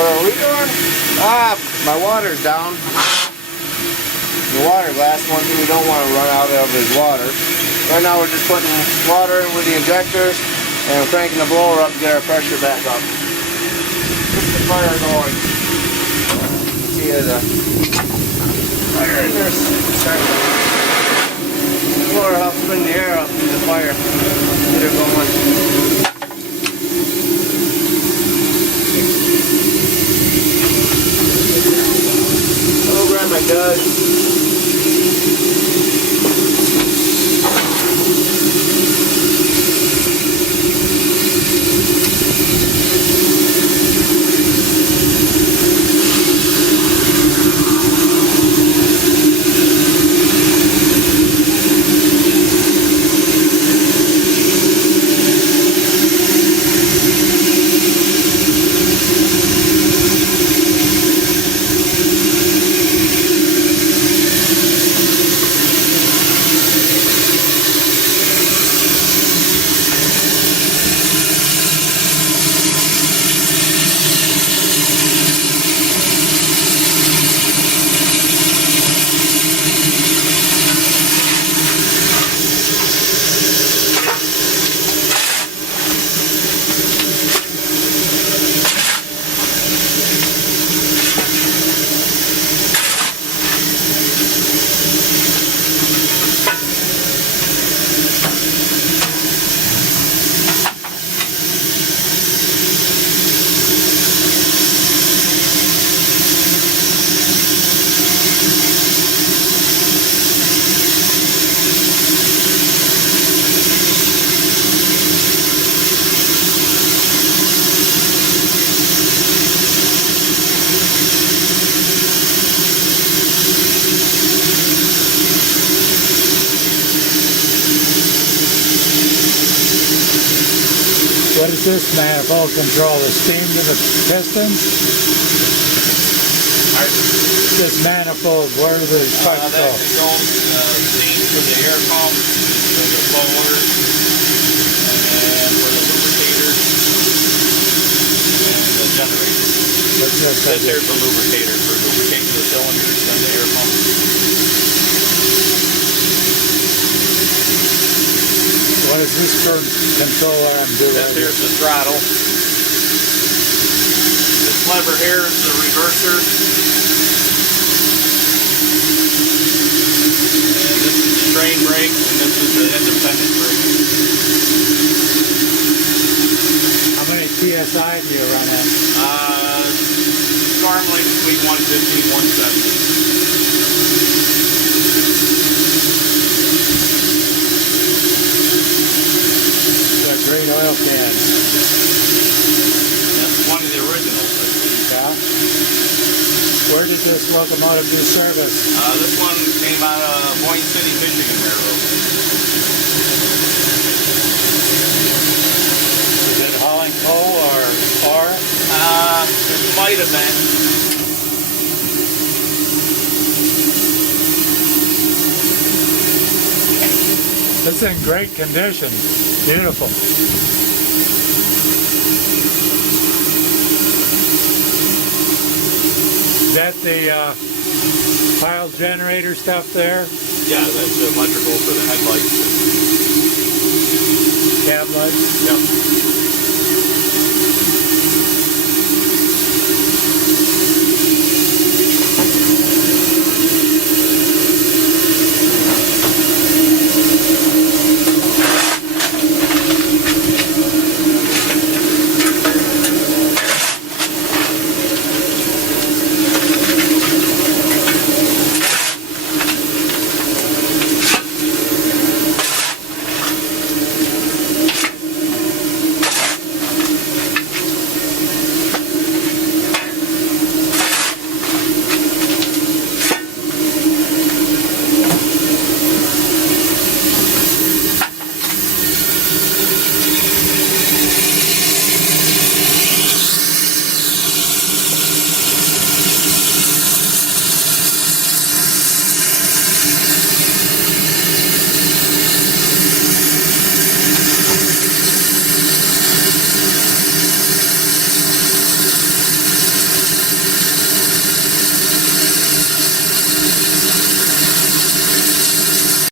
What are we doing? My water's down. The water glass one thing we don't want to run out of is water. Right now we're just putting water in with the injectors and cranking the blower up to get our pressure back up. Keep the fire going. You can see the fire in there starting to. The blower helps bring the air up to the fire. Get it going. I'll grab my gun. What does this manifold control? The steam to the pistons? This manifold, where does the puck go? That controls steam for the air pump, for the blowers, and for the lubricator, and the generator. What's this? This here's the lubricator for lubricating the cylinders and the air pump. What does this control arm do? This here's the throttle. This lever here is the reverser. And this is the train brake, and this is the independent brake. How many PSI do you run at? Normally between 150 and 170. Green oil can. That's one of the originals. Yeah. Where did this locomotive do service? This one came out of Moines City, Michigan Railroad. Is it hauling coal or tar? It might have been. It's in great condition. Beautiful. Is that the pile generator stuff there? Yeah, that's the electrical for the headlights. Cab lights? Yep.